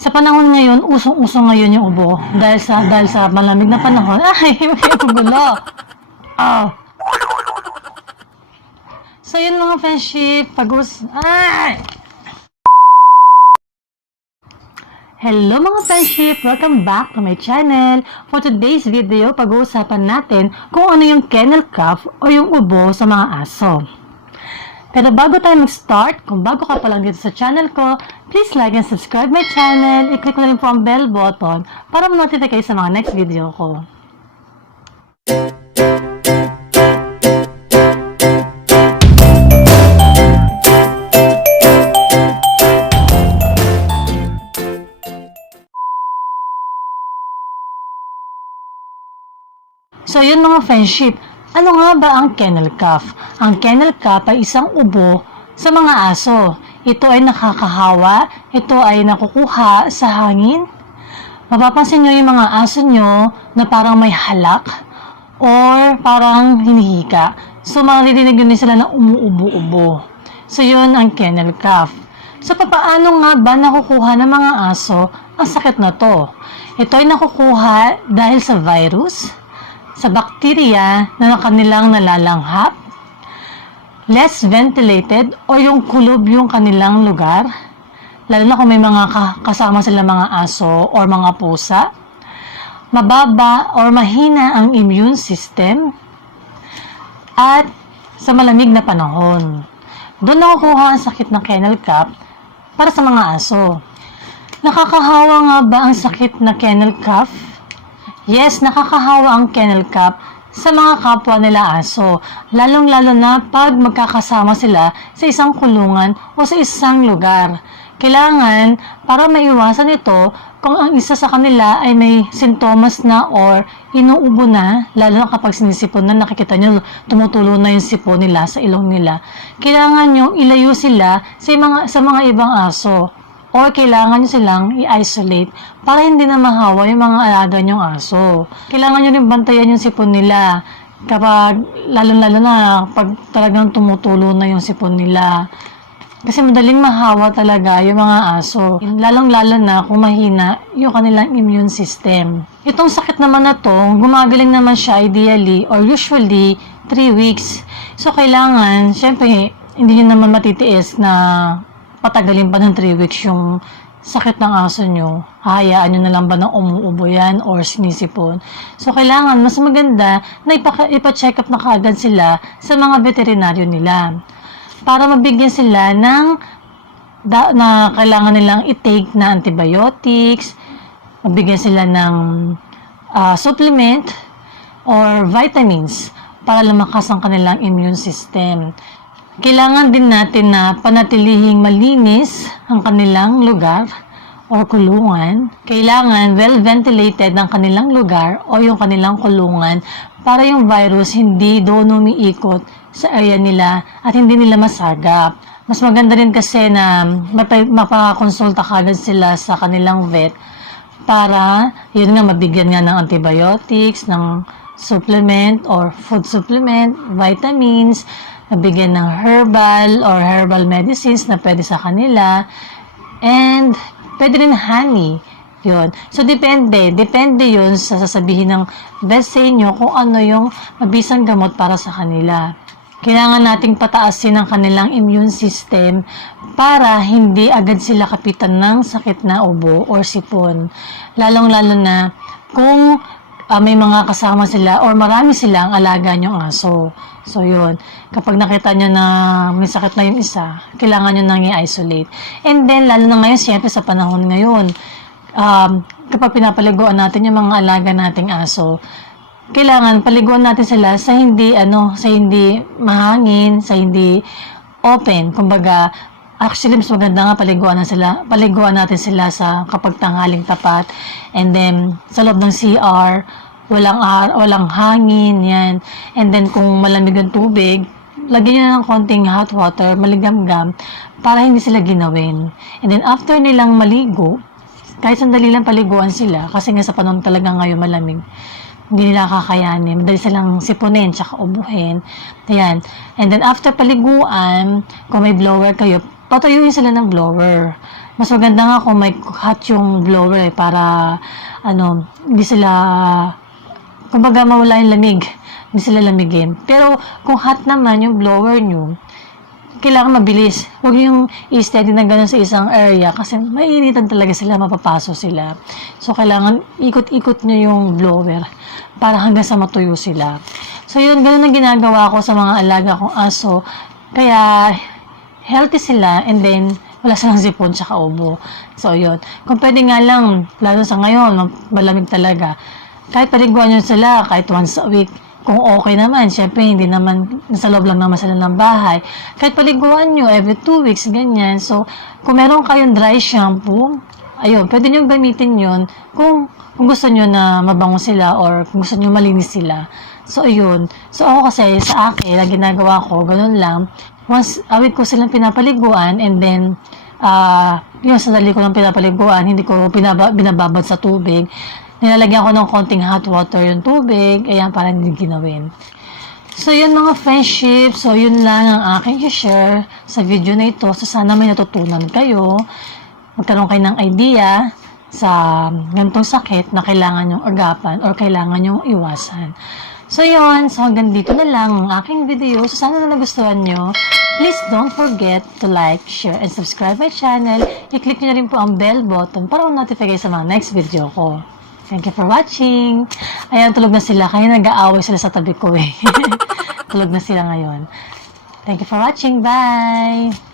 Sa panahon ngayon, usong-uso ngayon yung ubo. Dahil sa malamig na panahon. Ay, may gulo. Oh. So, yun mga friendship. Ay! Hello mga friendship! Welcome back to my channel. For today's video, pag-uusapan natin kung ano yung kennel cough o yung ubo sa mga aso. Pero bago tayo mag-start, kung bago ka pa lang dito sa channel ko, please like and subscribe my channel. I-click na rin po ang bell button para ma-notify kayo sa mga next video ko. So yun mga friendship, ano nga ba ang kennel cough? Ang kennel cough ay isang ubo sa mga aso. Ito ay nakakahawa, ito ay nakukuha sa hangin. Mapapansin nyo yung mga aso nyo na parang may halak or parang hinihika. So maririnig nyo sila na umuubo-ubo. So yun ang kennel cough. So paano nga ba nakukuha ng mga aso ang sakit na to? Ito ay nakukuha dahil sa virus, sa bakterya na kanilang nalalanghap, less ventilated o yung kulob yung kanilang lugar, lalo na kung may mga kasama sila mga aso or mga pusa, mababa or mahina ang immune system, at sa malamig na panahon. Doon nakukuha ang sakit ng kennel cough para sa mga aso. Nakakahawa nga ba ang sakit na kennel cough? Yes, nakakahawa ang kennel cough sa mga kapwa nila aso, lalong-lalo na pag magkakasama sila sa isang kulungan o sa isang lugar. Kailangan, para maiwasan ito, kung ang isa sa kanila ay may sintomas na or inuubo na, lalo na kapag sinisipon na, nakikita nyo, tumutulo na yung sipon nila sa ilong nila, kailangan nyo ilayo sila sa mga ibang aso. Or kailangan nyo silang i-isolate para hindi na mahawa yung mga alaga nyong aso. Kailangan nyo rin bantayan yung sipon nila kapag lalo-lalo na pag talagang tumutulo na yung sipon nila. Kasi madaling mahawa talaga yung mga aso. Lalong-lalo na kung mahina yung kanilang immune system. Itong sakit naman na to, gumagaling naman siya ideally or usually 3 weeks. So kailangan, syempre, hindi nyo naman matitiis na patagalin pa ng 3 weeks yung sakit ng aso nyo. Hahayaan nyo na lang ba ng umuubo yan or sinisipon. So, kailangan mas maganda na ipa-check up na kaagad sila sa mga veterinaryo nila. Para mabigyan sila ng na kailangan nilang i-take na antibiotics, mabigyan sila ng supplement or vitamins para lumakas ang kanilang immune system. Kailangan din natin na panatilihing malinis ang kanilang lugar o kulungan. Kailangan well-ventilated ang kanilang lugar o yung kanilang kulungan para yung virus hindi doon umiikot sa area nila at hindi nila masagap. Mas maganda rin kasi na mapakonsulta kagad sila sa kanilang vet para yun nga mabigyan nga ng antibiotics, ng supplement or food supplement, vitamins, nabigyan ng herbal medicines na pwede sa kanila, and pwede rin honey. Yun. So, depende yun sa sasabihin ng vet sa inyo kung ano yung mabisang gamot para sa kanila. Kailangan nating pataasin ang kanilang immune system para hindi agad sila kapitan ng sakit na ubo or sipon. Lalong-lalo na kung may mga kasama sila or marami sila ang alaga nyong aso. So, yun. Kapag nakita nyo na may sakit na yung isa, kailangan nyo nang i-isolate. And then, lalo na ngayon, siyempre sa panahon ngayon, kapag pinapaliguan natin yung mga alaga nating aso, kailangan paliguan natin sila sa hindi mahangin, sa hindi open. Kumbaga, actually, mas maganda nga paliguan natin sila sa kapag tanghaling tapat. And then, sa loob ng CR, walang hangin, yan. And then, kung malamig ang tubig, lagyan nyo ng konting hot water, maligamgam, para hindi sila ginawin. And then, after nilang maligo, kahit sandali lang paliguan sila, kasi nga sa panahon talaga ngayon malamig, hindi nila kakayanin. Madali silang sipunin, tsaka ubuhin. Ayan. And then, after paliguan, kung may blower kayo, patuyuin sila ng blower. mas maganda nga kung may hot yung blower para hindi sila, kumbaga mawala yung lamig, hindi sila lamigin. Pero kung hot naman yung blower nyo, kailangan mabilis. Huwag yung i-steady na gano'n sa isang area kasi mainitan talaga sila, mapapaso sila. So, kailangan ikot-ikot nyo yung blower para hanggang sa matuyo sila. So, yun, gano'n ang ginagawa ko sa mga alaga kong aso. Kaya, healthy sila and then, wala silang sipon tsaka ubo. So, yun. Kung pwede nga lang, lalo sa ngayon, malamig talaga. Kahit paliguan nyo sila, kahit once a week, kung okay naman, syempre hindi naman, nasa loob lang naman sila ng bahay. Kahit paliguan nyo, every 2 weeks, ganyan. So, kung meron kayong dry shampoo, ayun, pwede nyo gamitin yun kung gusto nyo na mabango sila or kung gusto nyo malinis sila. So, ayun. So, ako kasi, sa akin, ang ginagawa ko, ganun lang. Once a week ko silang pinapaliguan and then, yun, sa dali ko lang pinapaliguan, hindi ko binababad sa tubig. Nilalagyan ko ng konting hot water yung tubig, ayan, para hindi ginawin. So, yun mga friendship. So, yun lang ang aking i-share sa video na ito. So, sana may natutunan kayo. Magkaroon kayo ng idea sa ganitong sakit na kailangan yung agapan or kailangan yung iwasan. So, yun. So, hanggang dito na lang ang aking video. So, sana na nagustuhan nyo. Please don't forget to like, share, and subscribe my channel. I-click nyo na rin po ang bell button para ma-notify kayo sa mga next video ko. Thank you for watching. Ayan, tulog na sila. Kaya nag-aaway sila sa tabi ko eh. Tulog na sila ngayon. Thank you for watching. Bye!